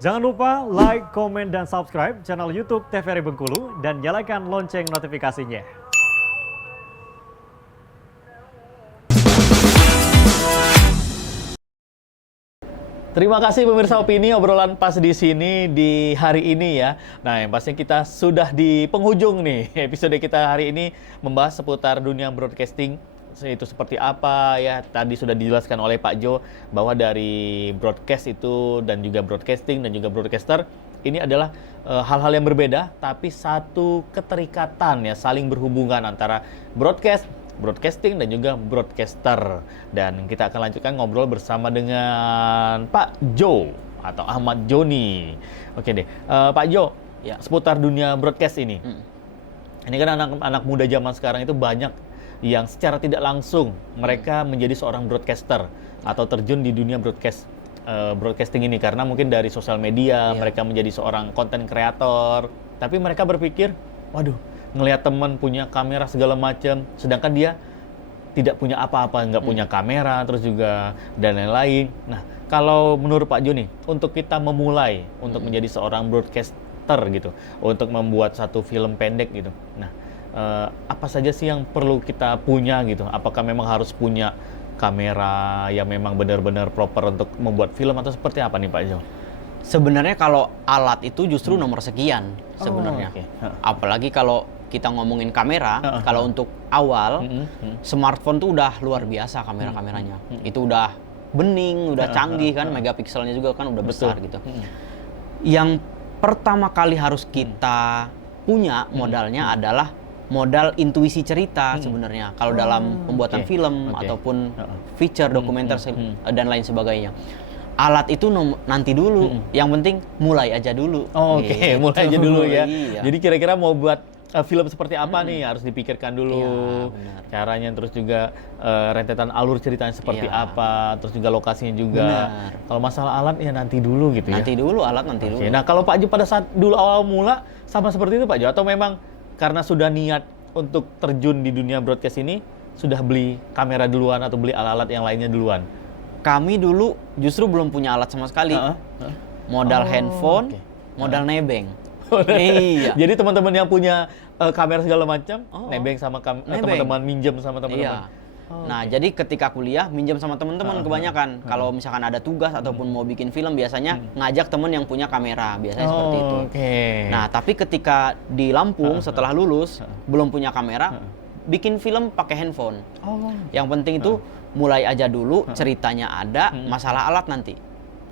Jangan lupa like, komen, dan subscribe channel YouTube TVRI Bengkulu dan nyalakan lonceng notifikasinya. Terima kasih pemirsa Opini, obrolan pas di sini di hari ini ya. Nah, yang pastinya kita sudah di penghujung nih. Episode kita hari ini membahas seputar dunia broadcasting. Itu seperti apa ya, tadi sudah dijelaskan oleh Pak Jo bahwa dari broadcast itu dan juga broadcasting dan juga broadcaster ini adalah hal-hal yang berbeda tapi satu keterikatan ya, saling berhubungan antara broadcasting dan juga broadcaster. Dan kita akan lanjutkan ngobrol bersama dengan Pak Jo atau Ahmad Joni. Oke deh, Pak Jo, ya, seputar dunia broadcast ini. Ini kan anak-anak muda zaman sekarang itu banyak yang secara tidak langsung mereka menjadi seorang broadcaster atau terjun di dunia broadcasting ini karena mungkin dari sosial media mereka menjadi seorang konten kreator, tapi mereka berpikir, waduh, ngelihat teman punya kamera segala macam, sedangkan dia tidak punya apa-apa, nggak punya kamera, terus juga dan lain-lain. Nah, kalau menurut Pak Joni, untuk kita memulai untuk menjadi seorang broadcaster gitu, untuk membuat satu film pendek gitu, nah apa saja sih yang perlu kita punya gitu? Apakah memang harus punya kamera yang memang benar-benar proper untuk membuat film atau seperti apa nih Pak Jo? Sebenarnya kalau alat itu justru nomor sekian sebenarnya. Okay. Apalagi kalau kita ngomongin kamera, kalau untuk awal smartphone tuh udah luar biasa kamera-kameranya. Itu udah bening, udah canggih kan, megapikselnya juga kan udah besar gitu. Yang pertama kali harus kita punya modalnya adalah modal intuisi cerita sebenarnya. Kalau dalam pembuatan film ataupun feature, dokumenter dan lain sebagainya. Alat itu nanti dulu. Yang penting mulai aja dulu. Oke, gitu. mulai aja dulu ya. Iya. Jadi kira-kira mau buat film seperti apa nih harus dipikirkan dulu. Iya, benar. Caranya, terus juga rentetan alur ceritanya seperti Iya. apa, terus juga lokasinya juga. Benar. Kalau masalah alat ya nanti dulu gitu ya. Nanti dulu alat nanti dulu. Nah, kalau Pak Jo pada saat dulu awal mula sama seperti itu Pak Jo, atau memang karena sudah niat untuk terjun di dunia broadcast ini sudah beli kamera duluan atau beli alat-alat yang lainnya duluan? Kami dulu justru belum punya alat sama sekali. Modal handphone, modal nebeng. Iya. Jadi teman-teman yang punya kamera segala macam, nebeng sama Nebeng. teman-teman, minjem sama teman-teman. Iya. Nah, jadi ketika kuliah minjem sama teman-teman kebanyakan. Kalau misalkan ada tugas ataupun mau bikin film biasanya ngajak teman yang punya kamera, biasanya seperti itu. Nah, tapi ketika di Lampung setelah lulus belum punya kamera, bikin film pakai handphone. Yang penting itu mulai aja dulu, ceritanya ada, masalah alat nanti.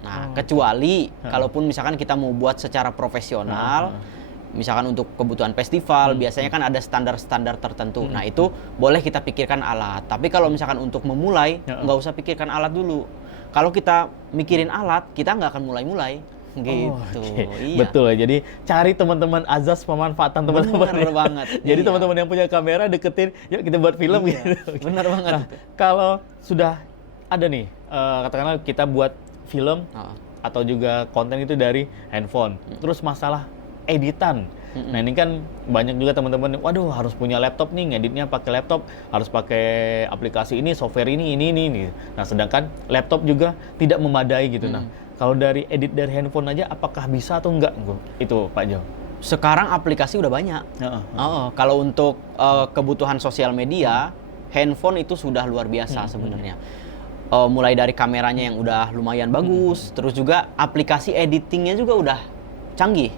Nah, kecuali kalaupun misalkan kita mau buat secara profesional, misalkan untuk kebutuhan festival, biasanya kan ada standar-standar tertentu. Nah, itu boleh kita pikirkan alat. Tapi kalau misalkan untuk memulai, nggak usah pikirkan alat dulu. Kalau kita mikirin alat, kita nggak akan mulai-mulai. Gitu. Iya. Betul ya. Jadi cari teman-teman azas pemanfaatan teman-teman. Bener banget. Jadi Iya. teman-teman yang punya kamera deketin, yuk kita buat film gitu. Bener banget. Nah, kalau sudah ada nih, katakanlah kita buat film atau juga konten itu dari handphone. Terus masalah editan. Nah, ini kan banyak juga teman-teman, waduh harus punya laptop nih, ngeditnya pakai laptop, harus pakai aplikasi ini, software ini. Nah, sedangkan laptop juga tidak memadai gitu. Nah, kalau dari edit dari handphone aja apakah bisa atau enggak? Itu Pak Jo. Sekarang aplikasi udah banyak. Kalau untuk kebutuhan sosial media, handphone itu sudah luar biasa sebenarnya. Mulai dari kameranya yang udah lumayan bagus, terus juga aplikasi editingnya juga udah canggih.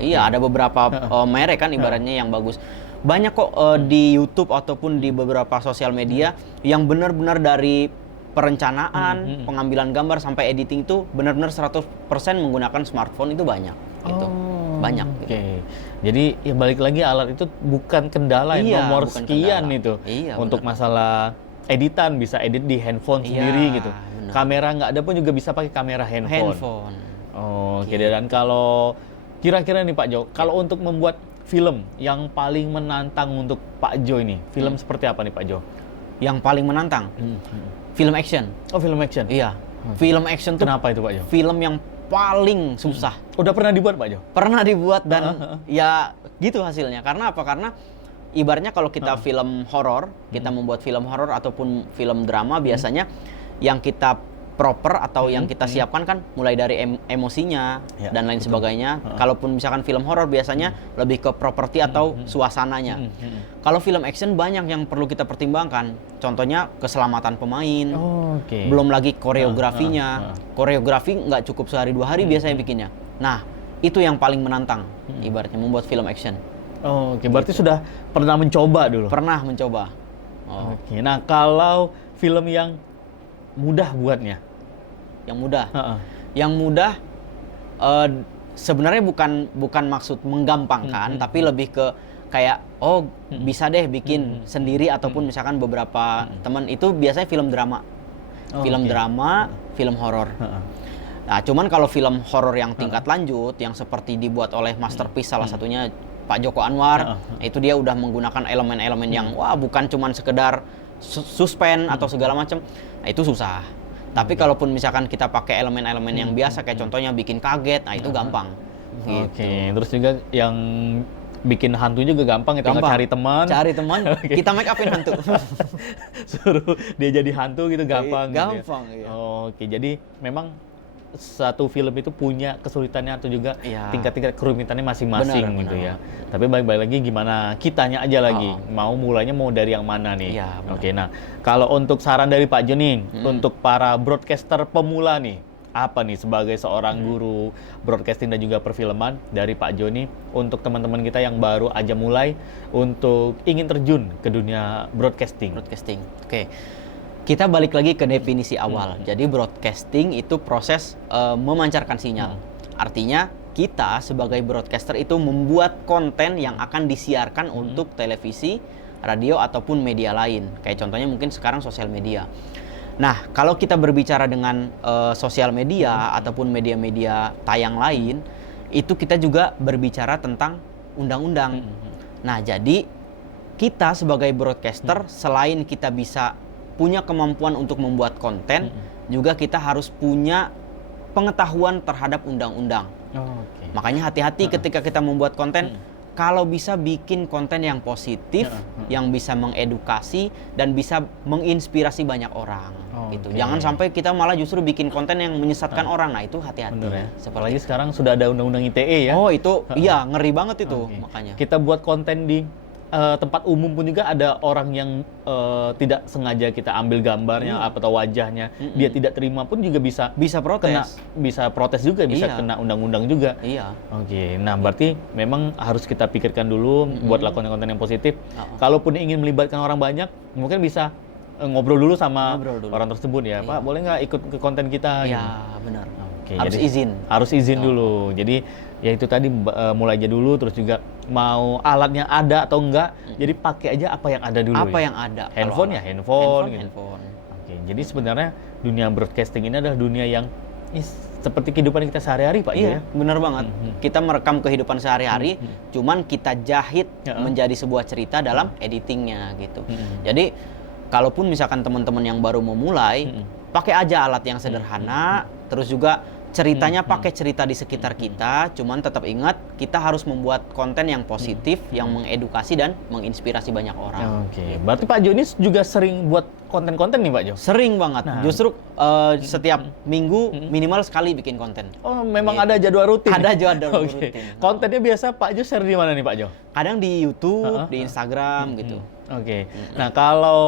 Iya, ada beberapa merek kan ibaratnya yang bagus. Banyak kok di YouTube ataupun di beberapa sosial media yang benar-benar dari perencanaan, pengambilan gambar sampai editing itu benar-benar 100% menggunakan smartphone, itu banyak gitu. Banyak gitu. Jadi ya balik lagi alat itu bukan kendala, nomor bukan sekian kendala. itu. Iya, untuk benar. masalah editan bisa edit di handphone sendiri gitu. Benar. Kamera nggak ada pun juga bisa pakai kamera handphone. Dan kalau kira-kira nih Pak Jo, kalau untuk membuat film yang paling menantang untuk Pak Jo ini, film seperti apa nih Pak Jo? Yang paling menantang, film action. Oh, film action. Iya, film action tuh Kenapa itu Pak Jo? film yang paling susah. Udah pernah dibuat Pak Jo? Pernah dibuat dan ya gitu hasilnya. Karena apa? Karena ibaratnya kalau kita film horor, kita membuat film horor ataupun film drama, biasanya yang kita proper atau yang kita siapkan kan mulai dari emosinya dan lain sebagainya. Kalaupun misalkan film horor biasanya lebih ke properti atau suasananya. Kalau film action banyak yang perlu kita pertimbangkan. Contohnya keselamatan pemain. Belum lagi koreografinya. Koreografi nggak cukup sehari 2 hari biasanya bikinnya. Nah, itu yang paling menantang ibaratnya membuat film action. Berarti sudah pernah mencoba dulu. Pernah mencoba. Nah, kalau film yang mudah buatnya. Yang mudah. Yang mudah sebenarnya bukan maksud menggampangkan, tapi lebih ke kayak bisa deh bikin sendiri ataupun misalkan beberapa teman itu biasanya film drama. Film drama, film horor. Nah, cuman kalau film horor yang tingkat lanjut yang seperti dibuat oleh masterpiece salah satunya Pak Joko Anwar, itu dia udah menggunakan elemen-elemen yang bukan cuman sekedar suspense atau segala macam. Nah, itu susah. Tapi kalaupun misalkan kita pakai elemen-elemen yang biasa kayak contohnya bikin kaget, nah itu gampang. Terus juga yang bikin hantu juga gampang, tinggal cari teman. Kita make upin hantu. Suruh dia jadi hantu gitu gampang. Gampang, gitu ya. Jadi memang satu film itu punya kesulitannya atau juga tingkat-tingkat kerumitannya masing-masing gitu ya. Tapi balik lagi gimana kitanya aja lagi. Mau mulainya mau dari yang mana nih. Nah kalau untuk saran dari Pak Joni untuk para broadcaster pemula nih, apa nih sebagai seorang guru broadcasting dan juga perfilman dari Pak Joni untuk teman-teman kita yang baru aja mulai untuk ingin terjun ke dunia broadcasting. Kita balik lagi ke definisi awal. Jadi broadcasting itu proses memancarkan sinyal. Artinya kita sebagai broadcaster itu membuat konten yang akan disiarkan untuk televisi, radio ataupun media lain. Kayak contohnya mungkin sekarang sosial media. Nah, kalau kita berbicara dengan sosial media ataupun media-media tayang lain, itu kita juga berbicara tentang undang-undang. Nah, jadi kita sebagai broadcaster selain kita bisa punya kemampuan untuk membuat konten, juga kita harus punya pengetahuan terhadap undang-undang. Makanya hati-hati ketika kita membuat konten, kalau bisa bikin konten yang positif, yang bisa mengedukasi dan bisa menginspirasi banyak orang. Gitu. Jangan sampai kita malah justru bikin konten yang menyesatkan orang. Nah, itu hati-hati. Apalagi sekarang sudah ada undang-undang ITE ya. Itu ngeri banget itu makanya. Kita buat konten di tempat umum pun juga ada orang yang tidak sengaja kita ambil gambarnya atau wajahnya, dia tidak terima pun juga bisa protes. Bisa protes juga, bisa kena undang-undang juga. Nah berarti memang harus kita pikirkan dulu buat lakukan konten yang positif. Kalaupun ingin melibatkan orang banyak, mungkin bisa ngobrol dulu sama orang tersebut ya. Pak, boleh nggak ikut ke konten kita? Benar. Harus izin dulu. Jadi ya itu tadi mulai aja dulu, terus juga mau alatnya ada atau enggak, jadi pakai aja apa yang ada dulu. Yang ada. Handphone ya handphone. Jadi sebenarnya dunia broadcasting ini adalah dunia yang seperti kehidupan kita sehari-hari, Pak. Benar banget. Kita merekam kehidupan sehari-hari, cuman kita jahit menjadi sebuah cerita dalam editingnya gitu. Jadi kalaupun misalkan teman-teman yang baru mau mulai, pakai aja alat yang sederhana, terus juga ceritanya pakai cerita di sekitar kita, cuman tetap ingat kita harus membuat konten yang positif, yang mengedukasi dan menginspirasi banyak orang. Berarti Pak Jo ini juga sering buat konten-konten nih Pak Jo? Sering banget. Justru setiap minggu minimal sekali bikin konten. Memang ada jadwal rutin? Ada jadwal rutin. Kontennya biasa Pak Jo share di mana nih Pak Jo? Kadang di YouTube, di Instagram gitu. Nah kalau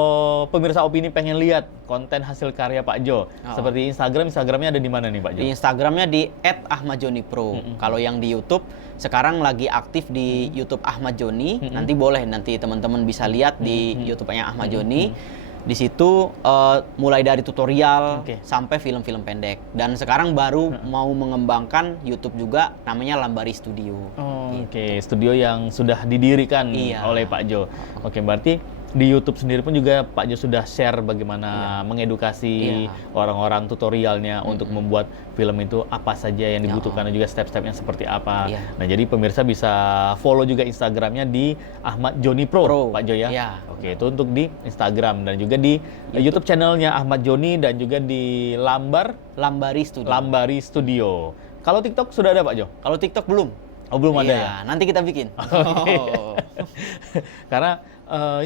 pemirsa Opini pengen lihat konten hasil karya Pak Jo, seperti Instagramnya ada di mana nih Pak Jo? Di Instagramnya di @ahmadjonipro. Kalau yang di YouTube sekarang lagi aktif di YouTube Ahmad Joni. Nanti teman-teman bisa lihat di YouTube-nya Ahmad Joni. Di situ mulai dari tutorial sampai film-film pendek. Dan sekarang baru mau mengembangkan YouTube juga, namanya Lambari Studio. Studio yang sudah didirikan oleh Pak Jo. Berarti di YouTube sendiri pun juga Pak Jo sudah share bagaimana mengedukasi orang-orang tutorialnya untuk membuat film itu apa saja yang dibutuhkan dan juga step-stepnya seperti apa. Nah jadi pemirsa bisa follow juga Instagramnya di Ahmad Joni Pro, Pak Jo ya. Itu untuk di Instagram dan juga di YouTube channelnya Ahmad Joni dan juga di Lambari Studio. Kalau TikTok sudah ada Pak Jo? Kalau TikTok belum. Belum ada ya? Nanti kita bikin. Karena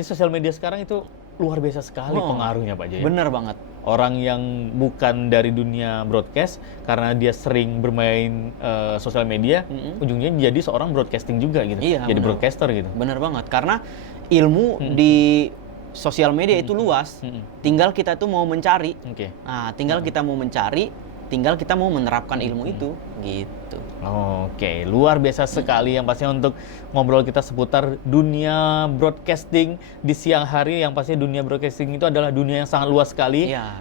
sosial media sekarang itu luar biasa sekali pengaruhnya Pak Jo. Bener banget. Orang yang bukan dari dunia broadcast karena dia sering bermain sosial media, ujungnya jadi seorang broadcasting juga gitu. Iya, jadi bener. broadcaster gitu. Bener banget, karena ilmu di sosial media itu luas. Tinggal kita tuh mau mencari. Oke. Nah, tinggal kita mau mencari, tinggal kita mau menerapkan ilmu itu, gitu. Oke, luar biasa sekali yang pastinya untuk ngobrol kita seputar dunia broadcasting di siang hari. Yang pastinya dunia broadcasting itu adalah dunia yang sangat luas sekali. Iya,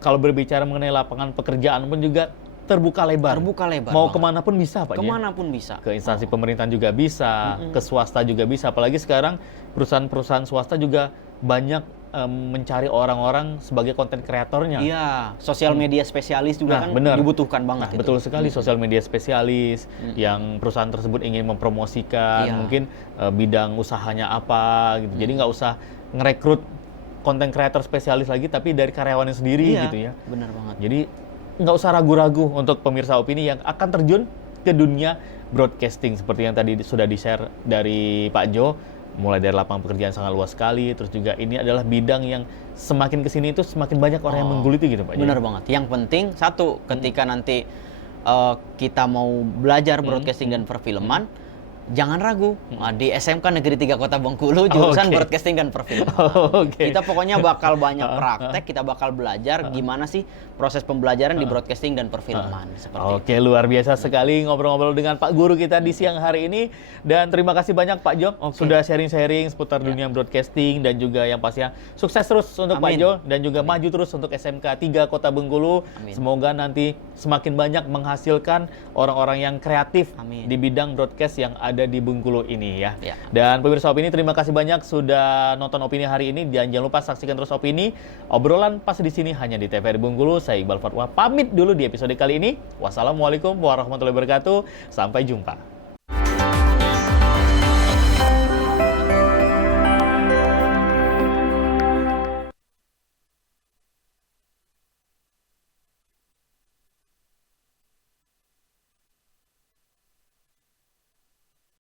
Kalau berbicara mengenai lapangan pekerjaan pun juga terbuka lebar. Terbuka lebar. Mau banget. kemana pun bisa Pak Jo. Kemanapun bisa. Ke instansi pemerintahan juga bisa, ke swasta juga bisa. Apalagi sekarang perusahaan-perusahaan swasta juga banyak mencari orang-orang sebagai konten kreatornya. Iya, sosial media spesialis juga kan bener. dibutuhkan banget itu. Betul sekali, sosial media spesialis yang perusahaan tersebut ingin mempromosikan, Iya. mungkin bidang usahanya apa gitu. Jadi nggak usah ngerekrut konten kreator spesialis lagi, tapi dari karyawannya sendiri Iya, gitu ya. bener banget. Jadi nggak usah ragu-ragu untuk pemirsa Opini yang akan terjun ke dunia broadcasting seperti yang tadi sudah di-share dari Pak Jo. Mulai dari lapangan pekerjaan sangat luas sekali, terus juga ini adalah bidang yang semakin kesini itu semakin banyak orang yang mengguliti gitu Pak Jo. Bener banget. Yang penting satu, ketika nanti kita mau belajar broadcasting dan perfilman, jangan ragu. Di SMK Negeri 3 Kota Bengkulu jurusan Oke. broadcasting dan perfilman. Oke. Kita pokoknya bakal banyak praktek, kita bakal belajar gimana sih proses pembelajaran di broadcasting dan perfilman. Seperti itu. Oke, luar biasa sekali ngobrol-ngobrol dengan Pak Guru kita di siang hari ini. Dan terima kasih banyak Pak Jo sudah sharing-sharing seputar dunia broadcasting dan juga yang pastinya sukses terus untuk Pak Amin. Jo dan juga maju terus untuk SMK 3 Kota Bengkulu. Amin. Semoga nanti semakin banyak menghasilkan orang-orang yang kreatif Amin. di bidang broadcast yang ada di Bengkulu ini ya. Ya. Dan pemirsa Opini, terima kasih banyak sudah nonton Opini hari ini. Dan jangan lupa saksikan terus Opini. Obrolan pas di sini hanya di TVRI Bengkulu. Saya Iqbal Fatwa pamit dulu di episode kali ini. Wassalamualaikum warahmatullahi wabarakatuh. Sampai jumpa.